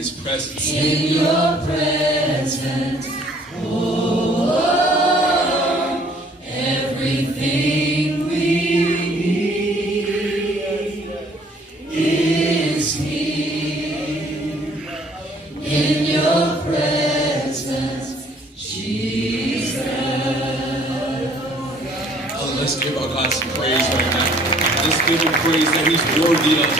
his presence. In your presence, oh, everything we need is here. In your presence, Jesus. Oh, let's give our God some praise right now. Let's give him praise that he's worthy of.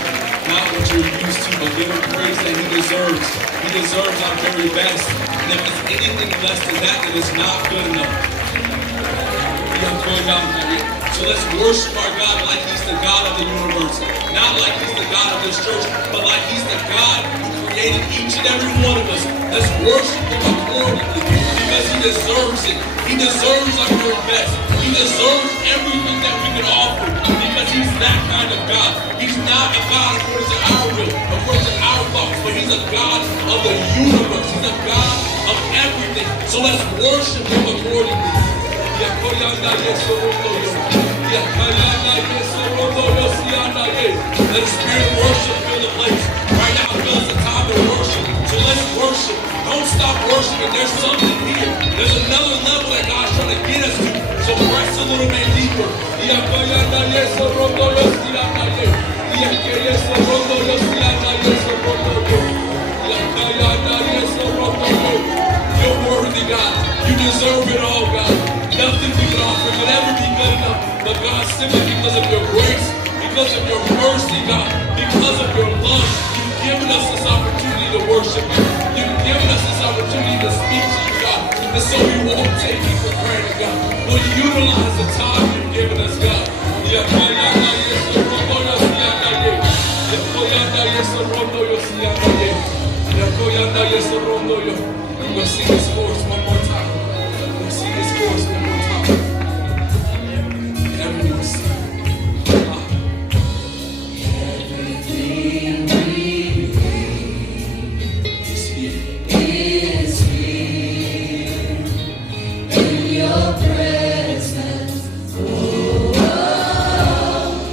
Not what you're used to, but give him praise that he deserves. He deserves our very best. And if it's anything less than that, then it's not good enough. So let's worship our God like he's the God of the universe. Not like he's the God of this church, but like he's the God who created each and every one of us. Let's worship him accordingly because he deserves it. He deserves our very best. He deserves everything that we can offer because he's that kind of God. He's not a God according to our will, according to our thoughts, but he's a God of the universe. He's a God of everything. So let's worship him accordingly. Let the spirit of worship fill the place. Right now, it's the time to worship. So let's worship. Don't stop worshiping. There's something here. There's another level that God's trying to get us to. So press a little bit deeper. You're worthy, God. You deserve it all, God. Nothing we can offer could ever be good enough. But God, simply because of your grace, because of your mercy, God, because of your love, you've given us this opportunity to worship you. You've given us this opportunity to speak to you, God. And so we won't take you for granted, God. We'll utilize the time you've given us, God. We're going to sing this chorus one more time. We're going to sing this chorus one more time. Everyone sing. Everything we need is here. In your presence, oh,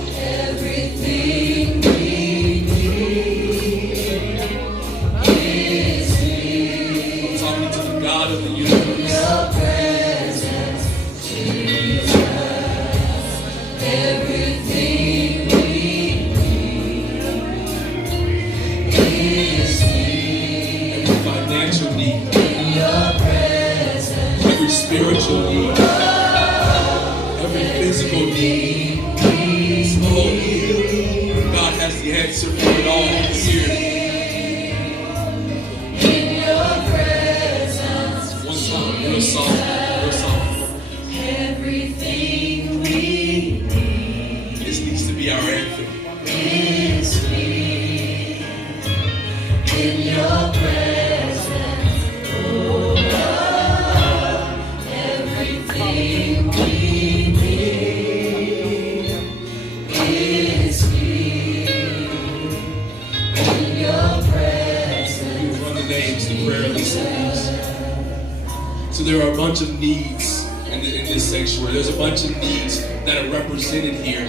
everything we need is here. I'm talking to the God of the universe. In your presence, Jesus, everything we need is here. Every financial need, In your presence, every spiritual need, every physical need. Oh, God has the answer for it all here. in your presence, One time, real soft, real soft. everything we This needs to be our anthem. need is here. In your presence, oh, everything we need is here. In your presence. Run the names, the prayer list names. So there are a bunch of needs in this sanctuary. There's a bunch of needs that are represented here.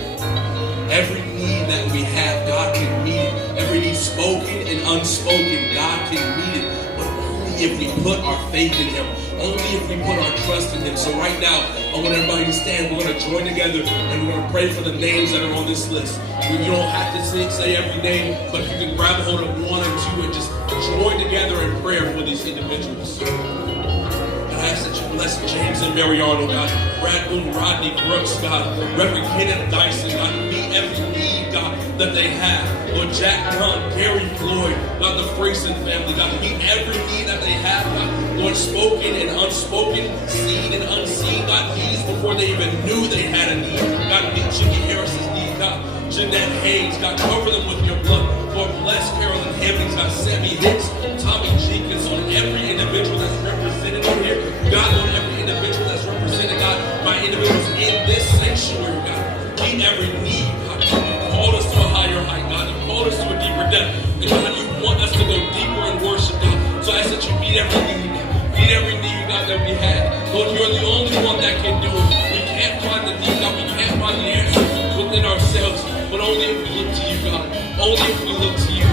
Every need that we have, God can meet it. Every need spoken and unspoken, God can meet it. But only if we put our faith in him. Only if we put our trust in him. So right now, I want everybody to stand. We're going to join together and we're going to pray for the names that are on this list. You don't have to say every name, but if you can grab a hold of one or two and just join together in prayer for these individuals. I ask that you bless James and Mary Arnold, God. Brad Boone, Rodney Brooks, God. Reverend Kenneth Dyson, God. Meet every need, God, that they have. Lord, Jack Dunn, Gary Floyd, God, the Frayson family, God. Meet every need that they have, God. Lord, spoken and unspoken, seen and unseen, God. Needs before they even knew they had a need. God, meet Jimmy Harris's need, God. Jeanette Hayes, God. Cover them with your blood. Lord, bless Carolyn Hemmings, God. Sammy Hicks, Tommy Jenkins, on every individual that's represented here. God, on every individual that's represented, God, by individuals in this sanctuary, God. Meet every need, God. You called us to a higher height, God. You called us to a deeper depth. And God, you want us to go deeper in worship, God. So I ask that you meet every need. Meet every need, God, that we have. Lord, you're the only one that can do it. We can't find the need, God. We can't find the answer within ourselves. But only if we look to you, God. Only if we look to you.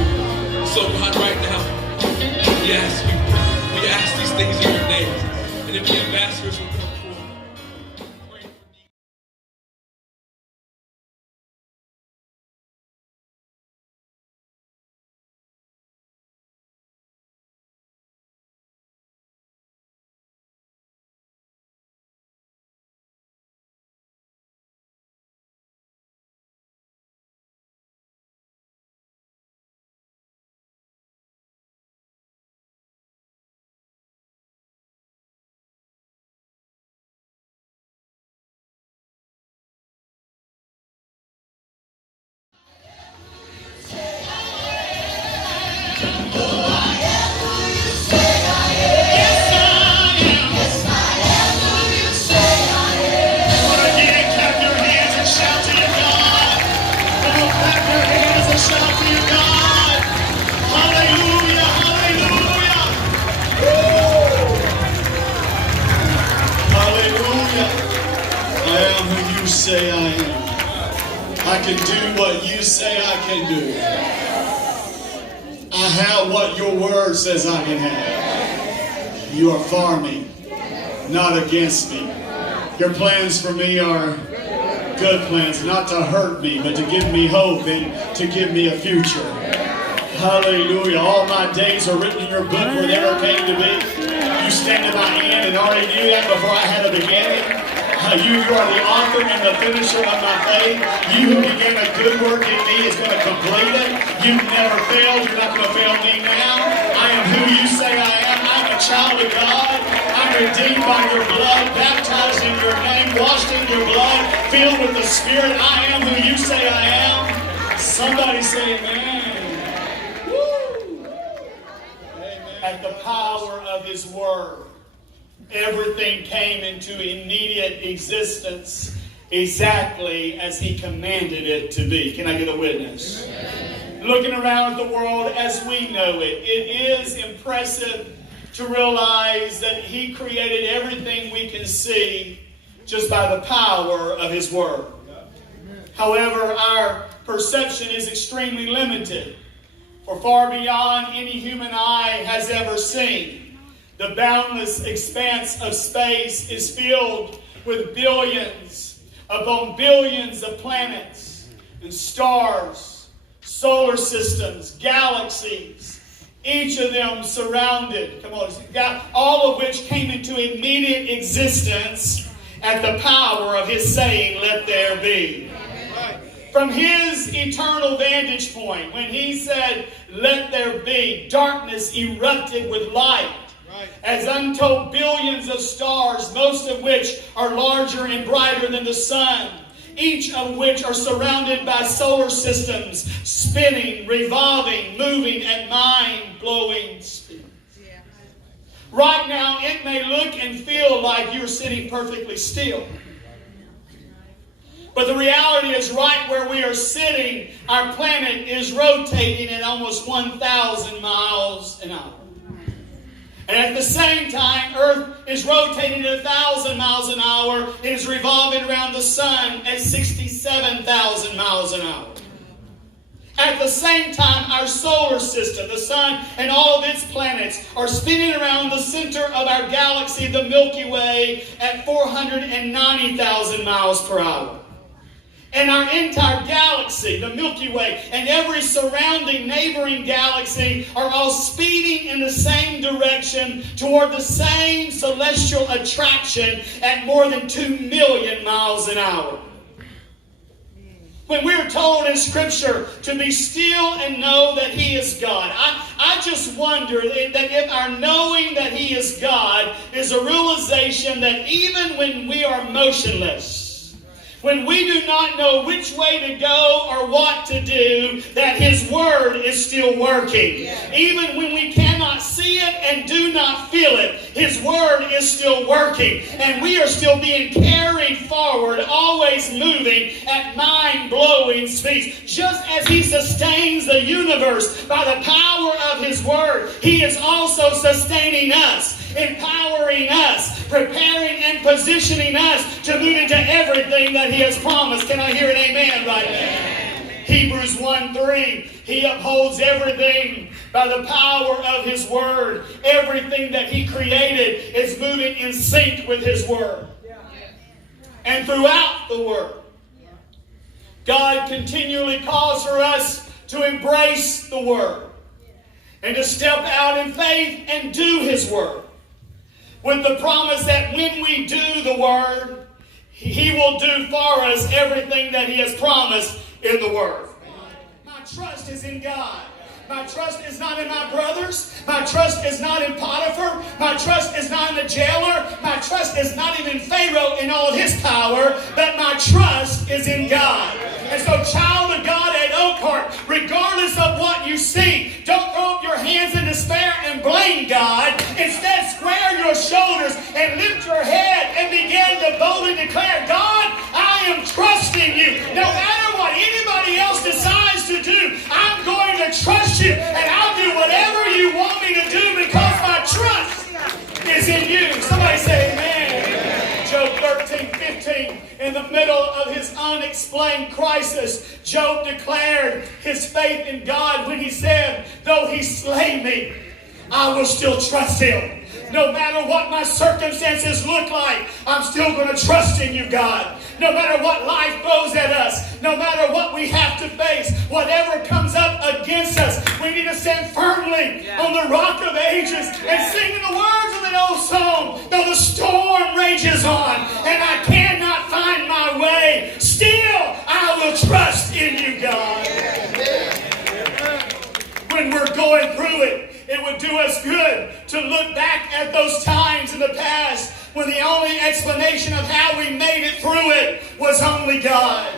So, God, right now, we ask these things in your name. And if the ambassadors will come forward. Pray for me. Say I am. I can do what you say I can do. I have what your word says I can have. You are for me, not against me. Your plans for me are good plans, not to hurt me, but to give me hope and to give me a future. Hallelujah. All my days are written in your book where they ever came to be. You stand at my hand and already knew that before I had a beginning. You are the author and the finisher of my faith. You who began a good work in me is going to complete it. You've never failed. You're not going to fail me now. I am who you say I am. I'm a child of God. I'm redeemed by your blood, baptized in your name, washed in your blood, filled with the Spirit. I am who you say I am. Somebody say amen. Woo! Amen. At the power of his word, everything came into immediate existence exactly as he commanded it to be. Can I get a witness? Looking around at the world as we know it, it is impressive to realize that he created everything we can see just by the power of his word. However, our perception is extremely limited, for far beyond any human eye has ever seen. The boundless expanse of space is filled with billions upon billions of planets and stars, solar systems, galaxies, each of them surrounded, all of which came into immediate existence at the power of his saying, "Let there be." From his eternal vantage point, when he said, "Let there be," darkness erupted with light. As untold billions of stars, most of which are larger and brighter than the sun, each of which are surrounded by solar systems, spinning, revolving, moving at mind-blowing speed. Right now, it may look and feel like you're sitting perfectly still. But the reality is, right where we are sitting, our planet is rotating at almost 1,000 miles an hour. And at the same time, Earth is rotating at 1,000 miles an hour. It is revolving around the sun at 67,000 miles an hour. At the same time, our solar system, the sun and all of its planets, are spinning around the center of our galaxy, the Milky Way, at 490,000 miles per hour. And our entire galaxy, the Milky Way, and every surrounding neighboring galaxy are all speeding in the same direction toward the same celestial attraction at more than 2 million miles an hour. When we're told in Scripture to be still and know that He is God, I just wonder that if our knowing that He is God is a realization that even when we are motionless, when we do not know which way to go or what to do, that His Word is still working. Even when we cannot see it and do not feel it, His Word is still working. And we are still being carried forward, always moving at mind-blowing speeds. Just as He sustains the universe by the power of His Word, He is also sustaining us, empowering us, preparing and positioning us to move into everything that He has promised. Can I hear an amen right now? He Hebrews 1:3, He upholds everything by the power of His Word. Everything that He created is moving in sync with His Word. And throughout the Word, God continually calls for us to embrace the Word and to step out in faith and do His Word, with the promise that when we do the Word, He will do for us everything that He has promised in the Word. My trust is in God. My trust is not in my brothers. My trust is not in Potiphar. My trust is not in the jailer. My trust is not even in Pharaoh in all of his power, but my trust is in God. And so, child of God at Oak Park, regardless of what you see, don't throw up your hands in despair and blame God. Instead, square your shoulders and lift your head and begin to boldly declare, God, I am trusting you. No matter what anybody else decides to do, I'm going to trust you, and I'll do whatever you want me to do because my trust is in you. Somebody say amen. Job 13:15, in the middle of his unexplained crisis, Job declared his faith in God when he said, though he slay me, I will still trust him. No matter what my circumstances look like, I'm still going to trust in you, God. No matter what life throws at us, no matter what we have to face, whatever comes up against us, we need to stand firmly on the rock of ages and sing in the words of an old song. Though the storm rages on and I cannot find my way, still I will trust in you, God. When we're going through it, it would do us good to look back at those times in the past when the only explanation of how we made it through it was only God.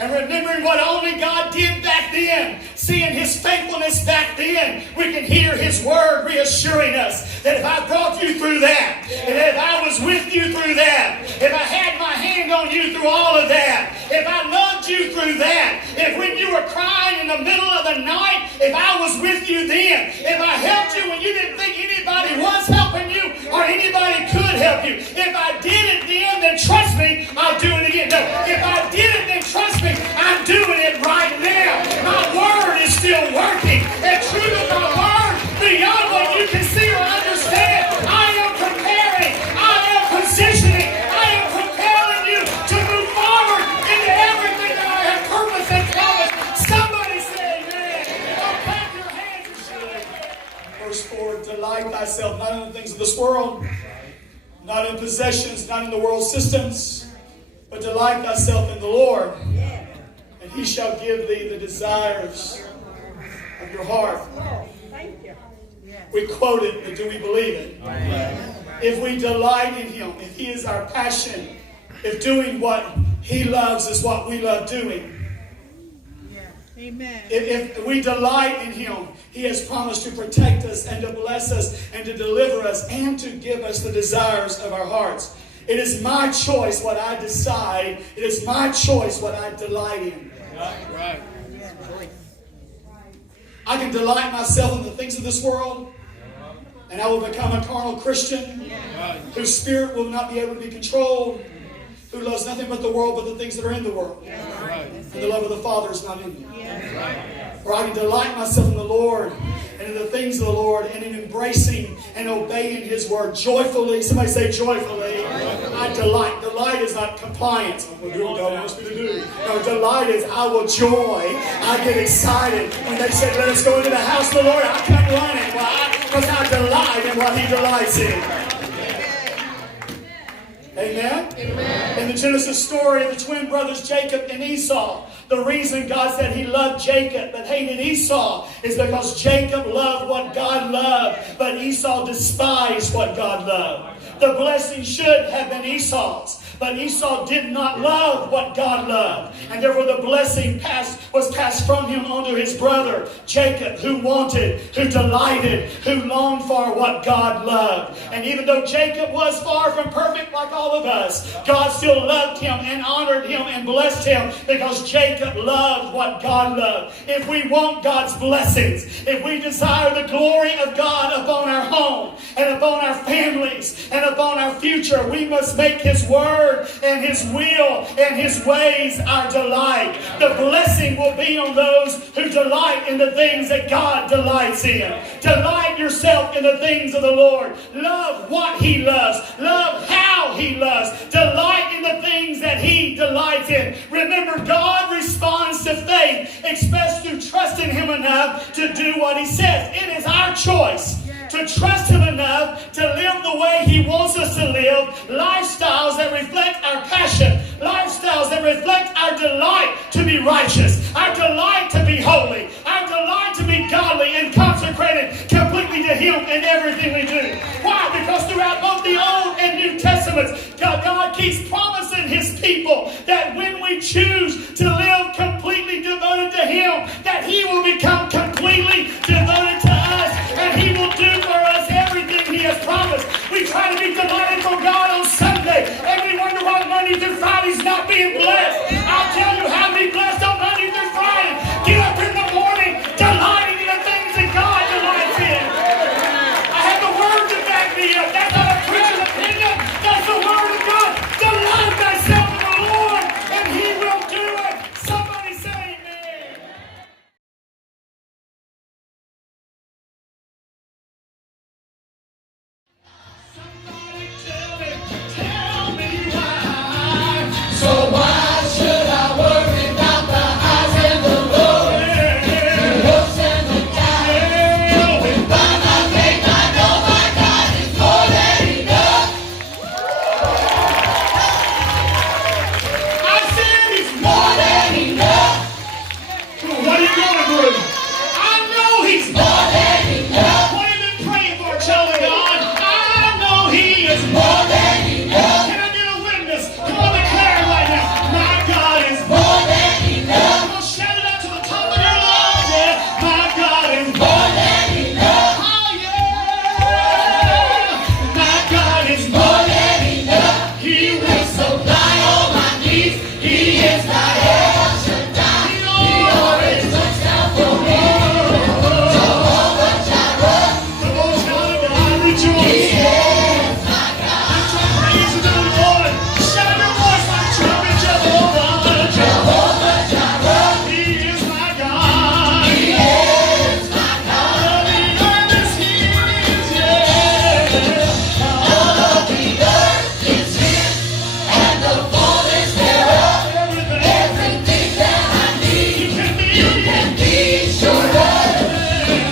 And remembering what only God did back then, seeing His faithfulness back then, we can hear His Word reassuring us that if I brought you through that, and if I was with you through that, if I had my hand on you through all of that, if I loved you through that, if when you were crying in the middle of the night, if I was with you then, if I helped you when you didn't think anybody was helping you or anybody could help you, if I did it then trust me, I'll do it again. No, if I did it, then trust me, I'm doing it right now. My Word is still working. And true to my Word, beyond what you can see or understand, I am preparing, I am positioning, I am propelling you to move forward into everything that I have purpose and promise. Somebody say amen. Don't clap your hands and shout. Verse 4, delight thyself not in the things of this world, not in possessions, not in the world systems, but delight thyself in the Lord, and He shall give thee the desires of your heart. We quote it, but do we believe it? If we delight in Him, if He is our passion, if doing what He loves is what we love doing, Amen. if we delight in Him, He has promised to protect us and to bless us and to deliver us and to give us the desires of our hearts. It is my choice what I decide. It is my choice what I delight in. Right. I can delight myself in the things of this world, and I will become a carnal Christian whose spirit will not be able to be controlled, who loves nothing but the world but the things that are in the world. And the love of the Father is not in me. Or I can delight myself in the Lord and in the things of the Lord and in embracing and obeying His Word joyfully. Somebody say joyfully. I delight. Delight is not compliance. I'm going to do what God wants me to do. No, delight is I will joy. I get excited. When they say, let us go into the house of the Lord, I come running. Why? Because I delight in what He delights in. Amen? Amen? In the Genesis story of the twin brothers Jacob and Esau, the reason God said He loved Jacob but hated Esau is because Jacob loved what God loved, but Esau despised what God loved. The blessing should have been Esau's, but Esau did not love what God loved. And therefore the blessing was passed from him onto his brother, Jacob, who wanted, who delighted, who longed for what God loved. And even though Jacob was far from perfect like all of us, God still loved him and honored him and blessed him because Jacob loved what God loved. If we want God's blessings, if we desire the glory of God upon our home and upon our families and and upon our future. We must make His word and His will and His ways our delight. The blessing will be on those who delight in the things that God delights in. Delight yourself in the things of the Lord. Love what He loves. Love how He loves. Delight in the things that He delights in. Remember, God responds to faith expressed through trusting Him enough to do what He says. It is our choice to trust Him enough to live the way He wants us to live, lifestyles that reflect our passion, lifestyles that reflect our delight to be righteous, our delight to be holy, our delight to be godly and consecrated completely to Him in everything we do. Why? Because throughout both the Old and New Testaments, God keeps promising His people that when we choose to live completely devoted to Him, that He will become completely devoted to us, and He will do for us everything He has promised. We try to be delighted for God on Sunday, and we wonder why Monday through Friday's not being blessed. I'll tell you how to be blessed on Monday through Friday. Get up in the morning, delighting in the things that God delights in. I have the Word to back me up. That's not a preacher's opinion. That's the Word of God. Delight thyself in the Lord, and He will do it. Somebody say amen. Somebody tell me why. So why should I worry about the highs and the lows, the ups and the downs? When by my faith I know my God is more than enough. I said He's More than enough. What are you going through? I know He's More than enough. What have you been praying for, child of God? I know He is More than enough. Can I get a witness? Come on, declare it right now. My God is More than enough. Come on, shout it out to the top of your lungs. Yeah, my God is More than enough. Oh, yeah. My God is More than enough. He He will will supply all my needs. He is my El Shaddai. He always looks out for me. Jehovah Jireh. Come on, child of God, rejoice. He is my God. Lift your praise to the Lord. Shout your voice like trumpet, Jehovah. Jehovah Jireh. He is my God. He is my God. All the earth is His, yeah. All of the earth is His, and the fullness thereof. Everything that I need, you can be sure of.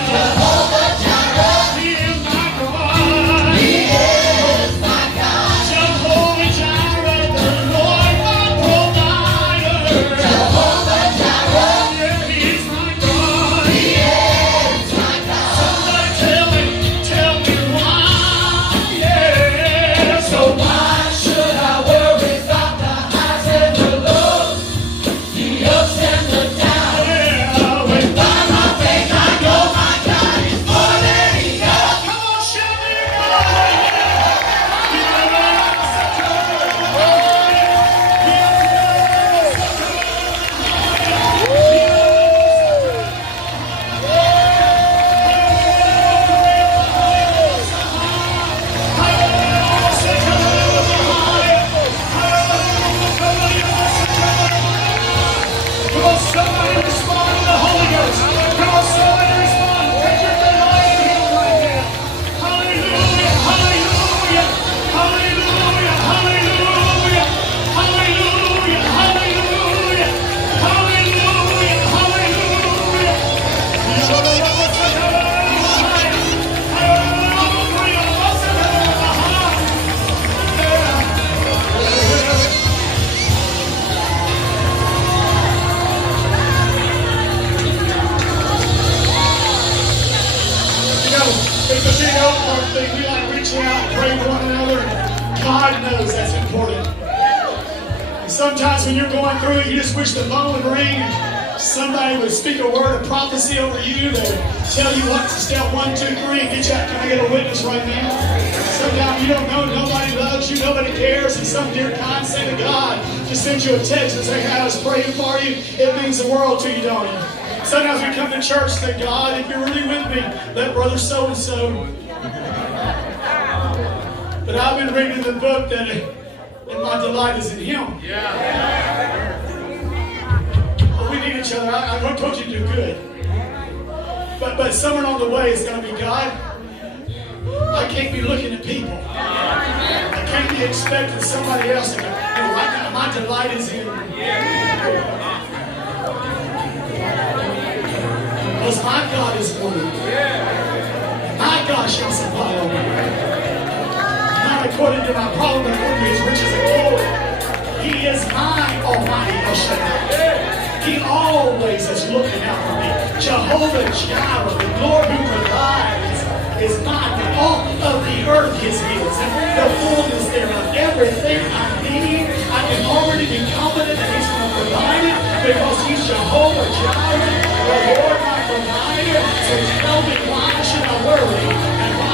Jehovah Jireh. He is my God. He is my God. Jehovah Jireh, the Lord my provider. Jehovah Jireh. Yeah, He's my God. He is my God. Somebody tell me why. Yeah. So why should I worry about the highs and the lows, the ups and the downs? Yeah, when By my faith I know my God is more than enough. come on, shout me Come on, somebody respond to the Holy Ghost. Come on, somebody respond. Take your delight in Him right now. Hallelujah, hallelujah, hallelujah, hallelujah, hallelujah, hallelujah, hallelujah, It's a big outward thing. We like reaching out and pray for one another. God knows that's important. And sometimes when you're going through it, you just wish the phone would ring and somebody would speak a word of prophecy over you that would tell you what to step 1, 2, 3 and get you out. Can I get a witness right now? Sometimes you don't know, nobody loves you, nobody cares, and some dear kind say to God, just send you a text and say, hey, I was praying for you. It means the world to you, don't it? Sometimes we come to church and say, God, if you're really with me, let brother so-and-so. But I've been reading the book that my delight is in Him. But we need each other. I told you to do good. But somewhere along the way it's going to be God. I can't be looking at people. I can't be expecting somebody else to go, my delight is in you. Because my God is one. My God shall supply all my need. Not according to my problem, but according to His riches and glory. He is mine, Almighty El Shaddai. He always is looking out for me. Jehovah Jireh, the Lord who provides, is mine. All of the earth is His, and the fullness thereof. Everything I need, I can already be confident that He's going to provide it, because He's Jehovah Jireh, the Lord my provider. So tell me, why should I worry? And why